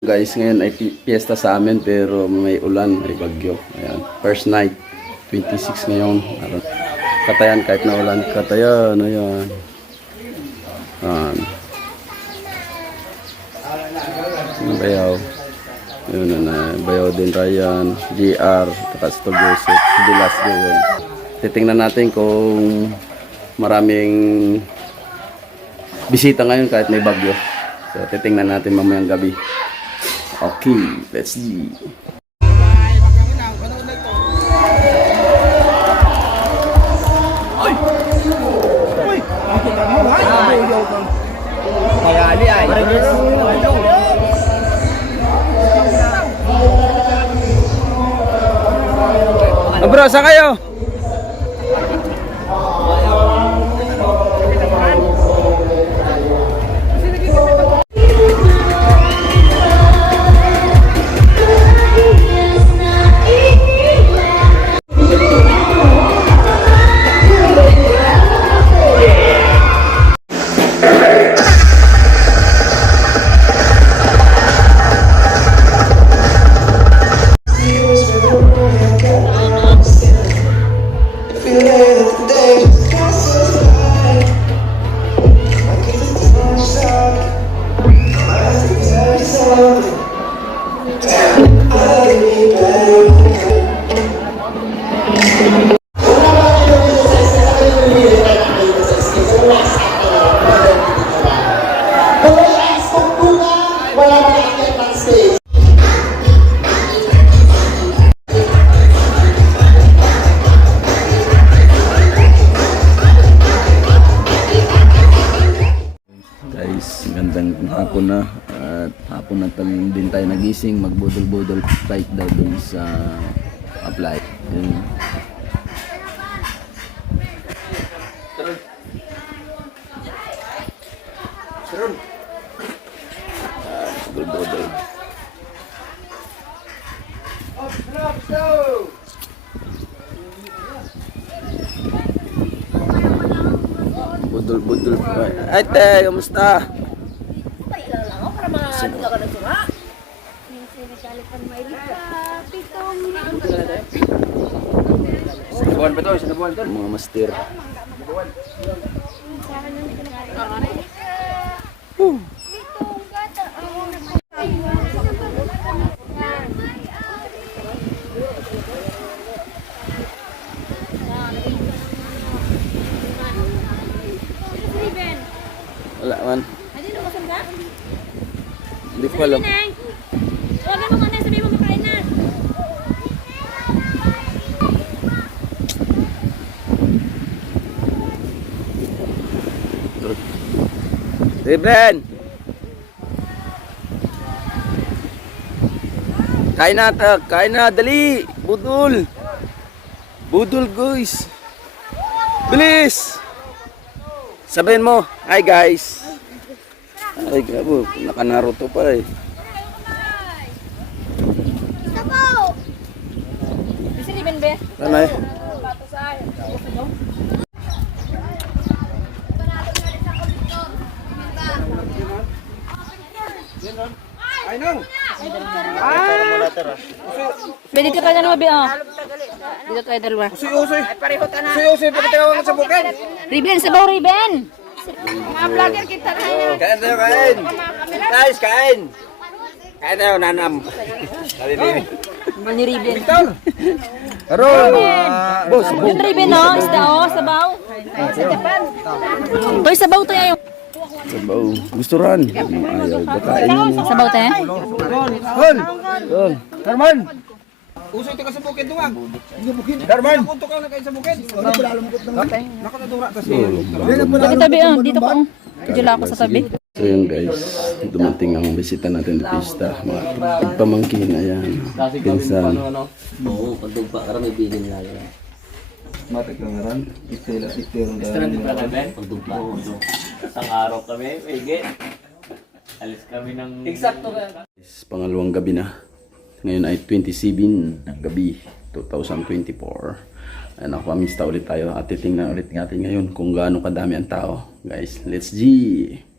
Guys, ngayon ay pi- piyesta sa amin pero may ulan, may bagyo. Ayan. First night, 26 ngayon. Ayan. Katayan kahit na ulan. Katayan, ayan. Ayan. Bayaw? Yun na. Bayaw din Ryan, GR, saka si Tol Joseph, si Dilas yun. Titingnan natin kung maraming bisita ngayon kahit may bagyo. So, titingnan natin mamayang gabi. Okay, let's see. Bro, saan kayo? Guys, gandang hapon na at hapon na tal- din tayo nagising magbudol-budol fight daw dun sa apply. Yun. Ah, budol-budol. Budol-budol. Ay, te, kamusta? Pailan lang ako para mga dila ka ng sura. Buwan pa to, isa na buwan to. Mga master. Wala man. Hindi ko alam. Huwag mo muna, sabihin mo makain na. Ruben! Kain na, ta. Kain na, dali. Budol. Budol, guys. Bilis. Sabihin mo, hi guys. Ay, grabo. Naka-Naruto pa eh. Sabaw! Bisa ribbon be? Tanay. Ay nang. Be, dito tayo be, oh. Dito tayo dalawa. Usoy usoy. Ay pareho ta na. Usoy usoy pagkatawag sa bukan. Ribbon, sabaw, ribbon! Kain tayo kain. Guys, kain. Kain tayo nanam. Dali dali. Mahal ni ribbon. Aron. Boss, Yung ribbon, oh, isda, oh, sabaw. Toy, sabaw to yayo. Sabaw. Gusto ran. Ayaw. Bakain mo. Sabaw to, eh. Hon. Yun. Darman. Usoy to ka sa bukid duwag. Darman. Kunto ka na kayo sa bukid. Okay. Nakatadura ta si. Dito tabi, oh, dito ko. Dila ako sa tabi. So yun guys, dumating ang bisita natin sa pista. Mga pagpamangkin, ayan. Pinsan. Oo, pagdugpa ka may bilin lalo. Matik lang ran. Istila istila Pagdugpa. Isang araw kami, wege. Alis kami ng... Eksakto ka. Pangalawang gabi na. Ngayon ay 27 ng gabi, 2024. Ayan, ako, amista ulit tayo at titingnan ulit natin ngayon kung gaano kadami ang tao. Guys, let's G!